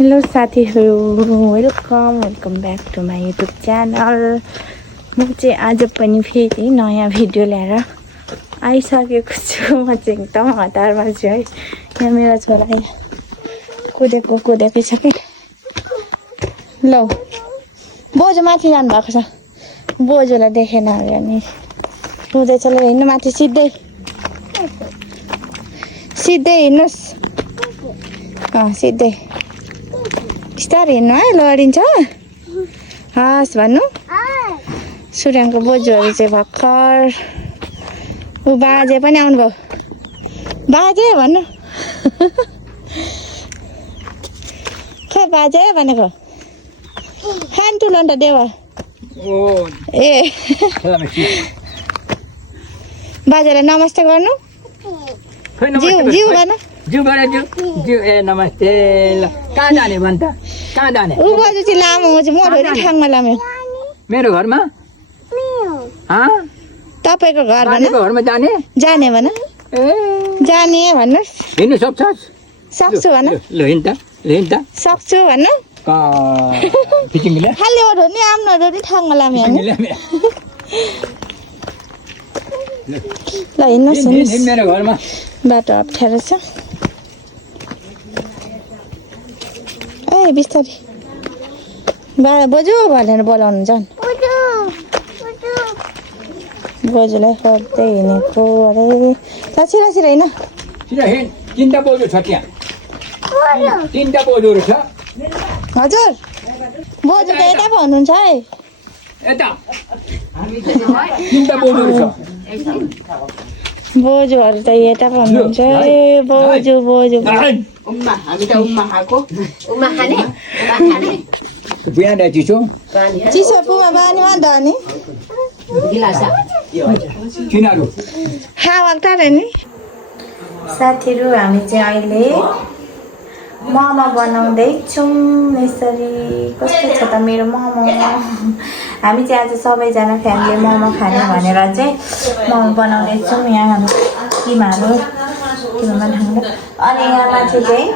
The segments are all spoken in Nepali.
हेलो साथीहरू, welcome back to my YouTube channel. म चाहिँ आज पनि फेरि नयाँ भिडियो ल्याएर आइसकेको छु। म चाहिँ एकदम हतारमा छु है। यहाँ मेरो छोरा कुदेकै छ कि। ल बोजू माथि जानुभएको छ, बोजूलाई देखेन अरे अनि कुदैछ। ल हिँड्नु माथि, सिधै हिँड्नुहोस्। सिधै बिस्तारै हिँड्नु है, लडिन्छ। हस् भन्नु। सूर्यको बोजूहरू चाहिँ भर्खर ऊ बाजे पनि आउनुभयो। बाजे भन्नु। खै बाजे भनेको खान ठुलो अन्त देवा ए बाजेलाई नमस्ते गर्नु। जिउ गर्नु। ए नमस्ते। कहाँ जाने भन्छ? कहाँ जाने? ऊ बोजू चाहिँ लामो चाहिँ मोटो ठाङमा लामो। मेरो घरमा? तपाईँको घर भन्नु। घरमा जाने? जाने भन। ए जाने भन्नुहोस्। हिँड्नु सक्छस्? सक्छु भन। ल हिँड् त सक्छु भन्नु। खाली ओढो नि आम्नोहरू नि ठाङमा लामे हामी। ल हिँड्नुहोस्। मेरो घरमा बाटो अप्ठ्यारो छ। ए बिस्तारी बोजू भनेर बोलाउनु झन्। बोजूलाई खोज्दै हिँडेको अरे। ल छिरा हिँड। तिनवटा बोजू छ त्यहाँ। तिनवटा बोजूहरू छ। हजुर बोजू त यता पो हुनुहुन्छ है। यता तिनवटा बोजूहरू छ। बोजूहरू त यता पो हुनुहुन्छ है। बोजू चिसो पुमा बानीमा धनी हावा टाढो नि। साथीहरू हामी चाहिँ अहिले मोमो बनाउँदैछौँ। यसरी कस्तो छ त मेरो मोमो। हामी चाहिँ आज सबैजना फ्यामिली मोमो खाने भनेर चाहिँ मोमो बनाउँदैछौँ। यहाँ हाम्रो किमाहरू अनि यहाँ माथि चाहिँ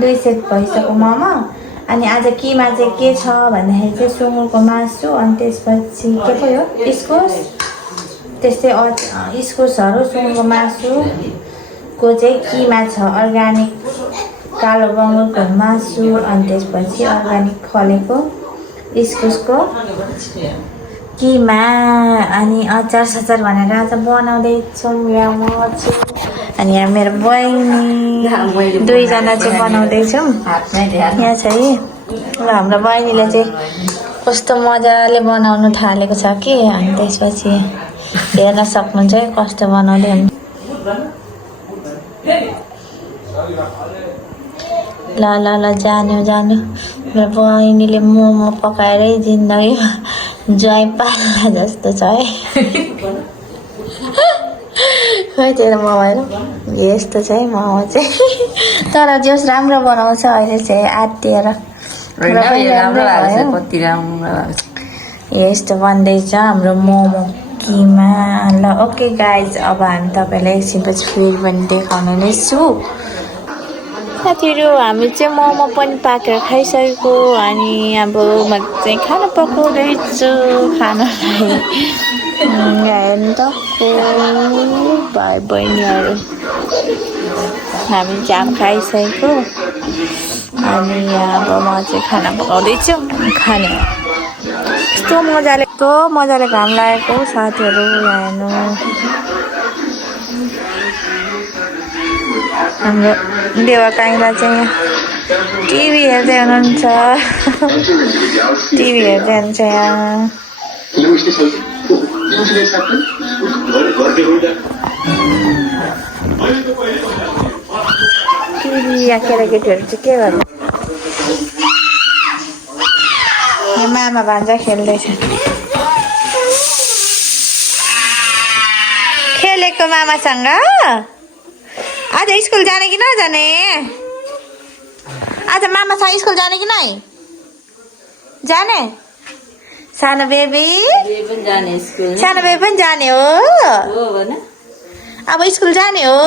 2 सेट भइसक्यो मोमो। अनि आज किमा चाहिँ के छ भन्दाखेरि चाहिँ सुँगुरको मासु, अनि त्यसपछि के पो हो इस्कुस, त्यस्तै इस्कुसहरू, सुँगुरको मासुको चाहिँ किमा छ, अर्ग्यानिक कालो बङ्गुरको मासु, अनि त्यसपछि अर्ग्यानिक फलेको इस्कुसको किमा, अनि अचार सचार भनेर आज बनाउँदैछौँ। यहाँ म छु अनि यहाँ मेरो बहिनी, 2 जना चाहिँ बनाउँदैछौँ। यहाँ चाहिँ र हाम्रो बहिनीले चाहिँ कस्तो मजाले बनाउनु थालेको छ कि, अनि त्यसपछि हेर्न सक्नुहुन्छ है कस्तो बनाउँदै हुनु। ल जानु मेरो बहिनीले मोमो पकाएरै जिन्दगीमा जय पाल्ला जस्तो छ है। खै तेरो मोबाइल यस्तो छ है मोमो चाहिँ। तर जस राम्रो बनाउँछ अहिले चाहिँ आत्तिएर यस्तो बन्दैछ हाम्रो मोमो किमा। ल ओके गाइज, अब हामी तपाईँलाई एकछिनपछि फेरि पनि देखाउनु नै छु। साथीहरू हामी चाहिँ मोमो पनि पाकेर खाइसकेको, अनि अब म चाहिँ खाना पकाउँदैछु। खानालाई हेर्नु त भाइ बहिनीहरू हामी चाहिँ अब खाइसकेको, अनि अब म चाहिँ खाना पकाउँदैछु। खाने कस्तो मजाले घाम लागेको साथीहरू। यहाँ हेर्नु हाम्रो देवा काइला चाहिँ टिभी हेर्दै हुनुहुन्छ। यहाँ टिभी यहाँ केटाकेटीहरू चाहिँ के गर्नु, यहाँ मामा भान्जा खेल्दैछ। खेलेको मामासँग। आज स्कुल जाने कि नजाने? आज मामासँग स्कुल जाने कि नै जाने? सानो बेबी पनि जाने हो। अब स्कुल जाने हो।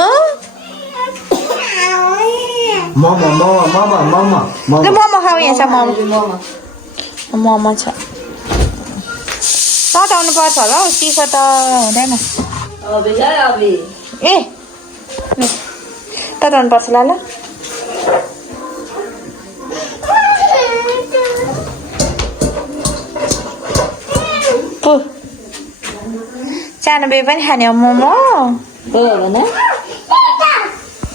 Mama, mama, mama, mama, ल mama. मोमो खाऊ यहाँ छ मोमो छ तताउनु पर्छ होला हौ चिसो त हुँदैन ए तताउनु पर्छ ल सानो बे पनि खाने हो मोमो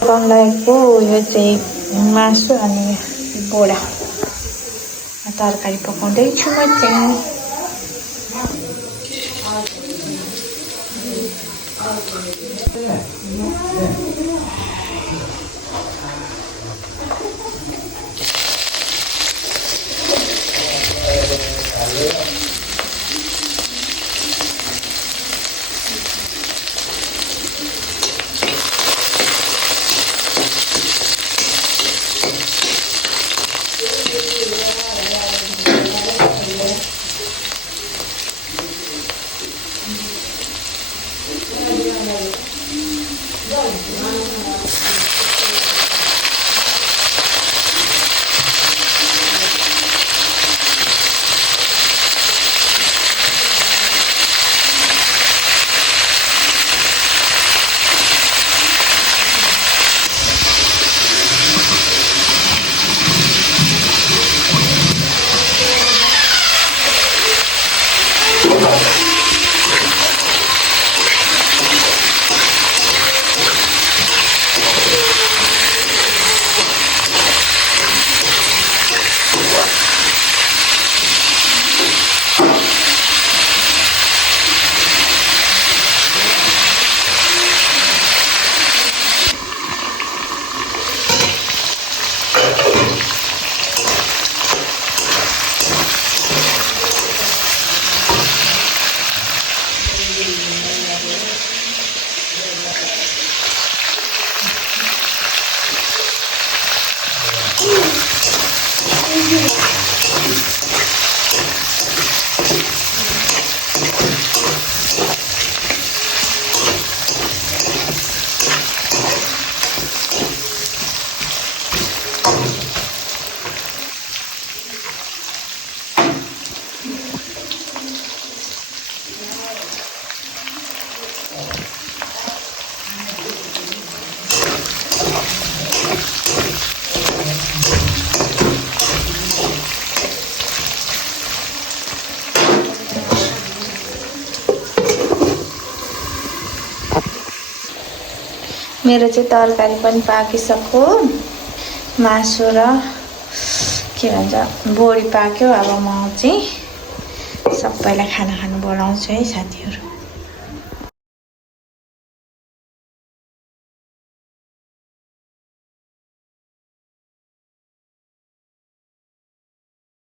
बङ्गलाको यो चाहिँ मासु अनि बोडा तरकारी पकाउँदैछु म चाहिँ मेरो चाहिँ तरकारी पनि पाकिसक्यो मासु र के भन्छ बोडी पाक्यो अब म चाहिँ सबैलाई खाना खानु बोलाउँछु है साथीहरु